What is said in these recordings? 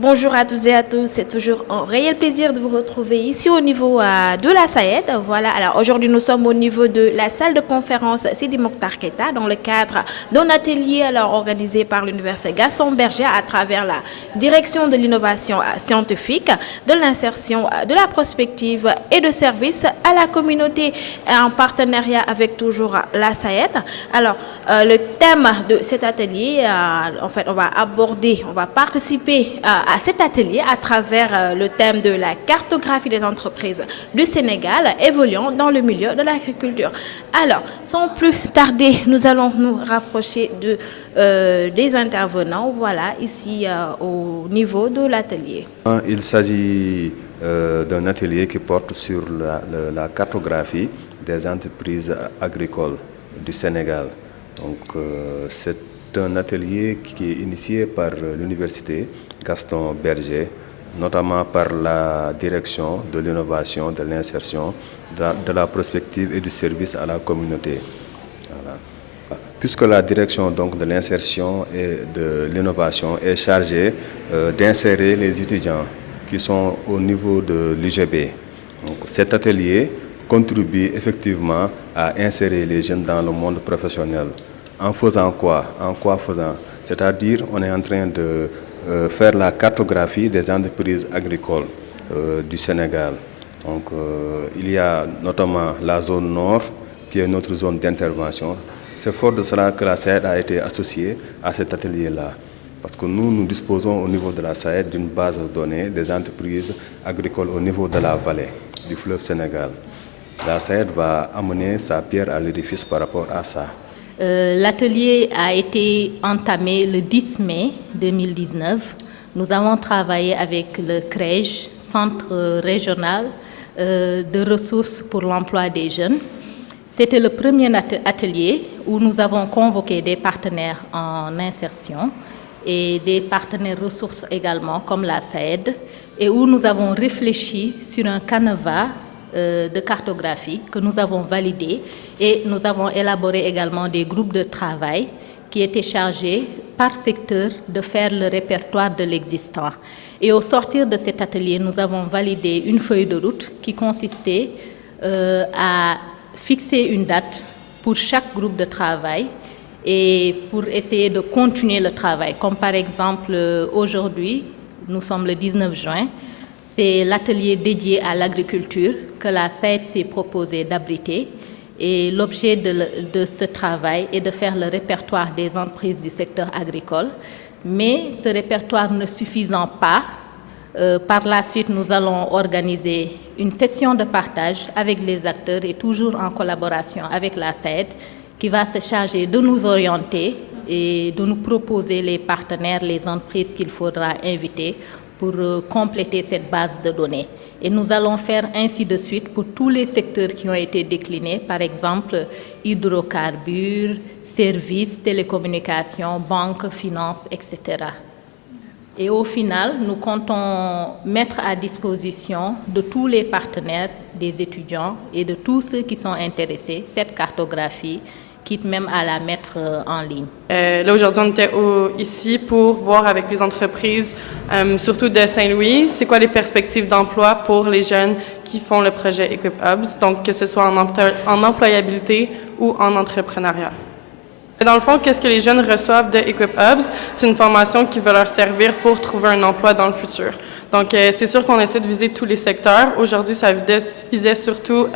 Bonjour à tous et à tous, c'est toujours un réel plaisir de vous retrouver ici au niveau de la SAED. Voilà, alors aujourd'hui nous sommes au niveau de la salle de conférence Sidi Mokhtar Keïta dans le cadre d'un atelier organisé par l'Université Gaston Berger à travers la direction de l'innovation scientifique, de l'insertion, de la prospective et de services à la communauté en partenariat avec toujours la SAED. Alors, le thème de cet atelier, en fait, on va participer à cet atelier à travers le thème de la cartographie des entreprises du Sénégal évoluant dans le milieu de l'agriculture. Alors, sans plus tarder, nous allons nous rapprocher des intervenants, voilà, ici au niveau de l'atelier. Il s'agit d'un atelier qui porte sur la cartographie des entreprises agricoles du Sénégal. Donc, c'est un atelier qui est initié par l'Université Gaston Berger, notamment par la direction de l'innovation, de l'insertion, de la prospective et du service à la communauté. Voilà. Puisque la direction donc, de l'insertion et de l'innovation est chargée d'insérer les étudiants qui sont au niveau de l'UGB. Donc, cet atelier contribue effectivement à insérer les jeunes dans le monde professionnel. En faisant quoi? En quoi faisant? C'est-à-dire on est en train de faire la cartographie des entreprises agricoles du Sénégal. Donc il y a notamment la zone nord qui est notre zone d'intervention. C'est fort de cela que la SAED a été associée à cet atelier-là. Parce que nous disposons au niveau de la SAED d'une base de données des entreprises agricoles au niveau de la vallée du fleuve Sénégal. La SAED va amener sa pierre à l'édifice par rapport à ça. L'atelier a été entamé le 10 mai 2019. Nous avons travaillé avec le CREJ, Centre régional de ressources pour l'emploi des jeunes. C'était le premier atelier où nous avons convoqué des partenaires en insertion et des partenaires ressources également, comme la SAED, et où nous avons réfléchi sur un canevas de cartographie que nous avons validé et nous avons élaboré également des groupes de travail qui étaient chargés par secteur de faire le répertoire de l'existant. Et au sortir de cet atelier, nous avons validé une feuille de route qui consistait à fixer une date pour chaque groupe de travail et pour essayer de continuer le travail. Comme par exemple, aujourd'hui, nous sommes le 19 juin, c'est l'atelier dédié à l'agriculture que la SAED s'est proposé d'abriter. Et l'objet de ce travail est de faire le répertoire des entreprises du secteur agricole. Mais ce répertoire ne suffisant pas, par la suite, nous allons organiser une session de partage avec les acteurs et toujours en collaboration avec la SAED qui va se charger de nous orienter et de nous proposer les partenaires, les entreprises qu'il faudra inviter pour compléter cette base de données. Et nous allons faire ainsi de suite pour tous les secteurs qui ont été déclinés, par exemple hydrocarbures, services, télécommunications, banques, finances, etc. Et au final, nous comptons mettre à disposition de tous les partenaires, des étudiants et de tous ceux qui sont intéressés cette cartographie, quitte même à la mettre en ligne. Là, aujourd'hui, on était ici pour voir avec les entreprises, surtout de Saint-Louis, c'est quoi les perspectives d'emploi pour les jeunes qui font le projet Equip Hubs, donc que ce soit en employabilité ou en entrepreneuriat. Dans le fond, qu'est-ce que les jeunes reçoivent de Equip Hubs? C'est une formation qui va leur servir pour trouver un emploi dans le futur. Donc, c'est sûr qu'on essaie de viser tous les secteurs. Aujourd'hui, ça visait surtout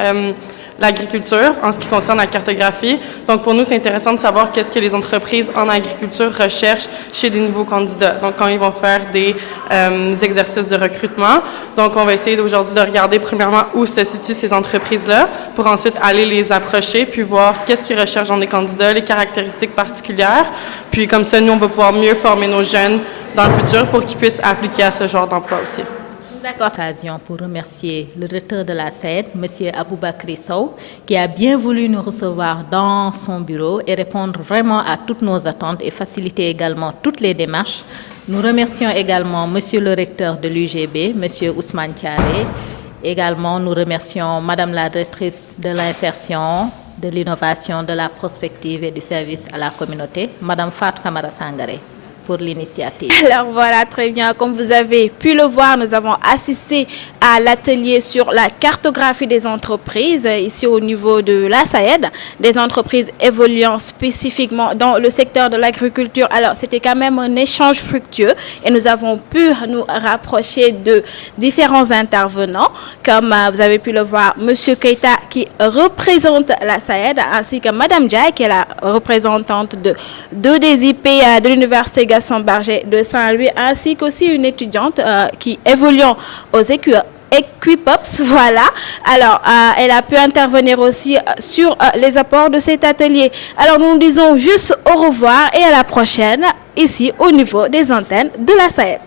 l'agriculture en ce qui concerne la cartographie. Donc, pour nous, c'est intéressant de savoir qu'est-ce que les entreprises en agriculture recherchent chez des nouveaux candidats. Donc, quand ils vont faire des exercices de recrutement. Donc, on va essayer aujourd'hui de regarder premièrement où se situent ces entreprises-là pour ensuite aller les approcher puis voir qu'est-ce qu'ils recherchent dans des candidats, les caractéristiques particulières. Puis, comme ça, nous, on va pouvoir mieux former nos jeunes dans le futur pour qu'ils puissent appliquer à ce genre d'emploi aussi. D'accord. Occasion pour remercier le recteur de la SAED, M. Aboubakry Sow, qui a bien voulu nous recevoir dans son bureau et répondre vraiment à toutes nos attentes et faciliter également toutes les démarches. Nous remercions également M. le recteur de l'UGB, M. Ousmane Thiaré. Également, nous remercions Madame la directrice de l'insertion, de l'innovation, de la prospective et du service à la communauté, Madame Fatou Camara Sangaré, pour l'initiative. Alors voilà, très bien. Comme vous avez pu le voir, nous avons assisté à l'atelier sur la cartographie des entreprises ici au niveau de la SAED, des entreprises évoluant spécifiquement dans le secteur de l'agriculture. Alors c'était quand même un échange fructueux et nous avons pu nous rapprocher de différents intervenants, comme vous avez pu le voir, Monsieur Keita qui représente la SAED, ainsi que Madame Jai qui est la représentante de des IP de l'Université Gaston Berger de Saint-Louis, ainsi qu'aussi une étudiante qui évolue aux Equipops, voilà. Alors, elle a pu intervenir aussi sur les apports de cet atelier. Alors, nous disons juste au revoir et à la prochaine, ici au niveau des antennes de la SAED.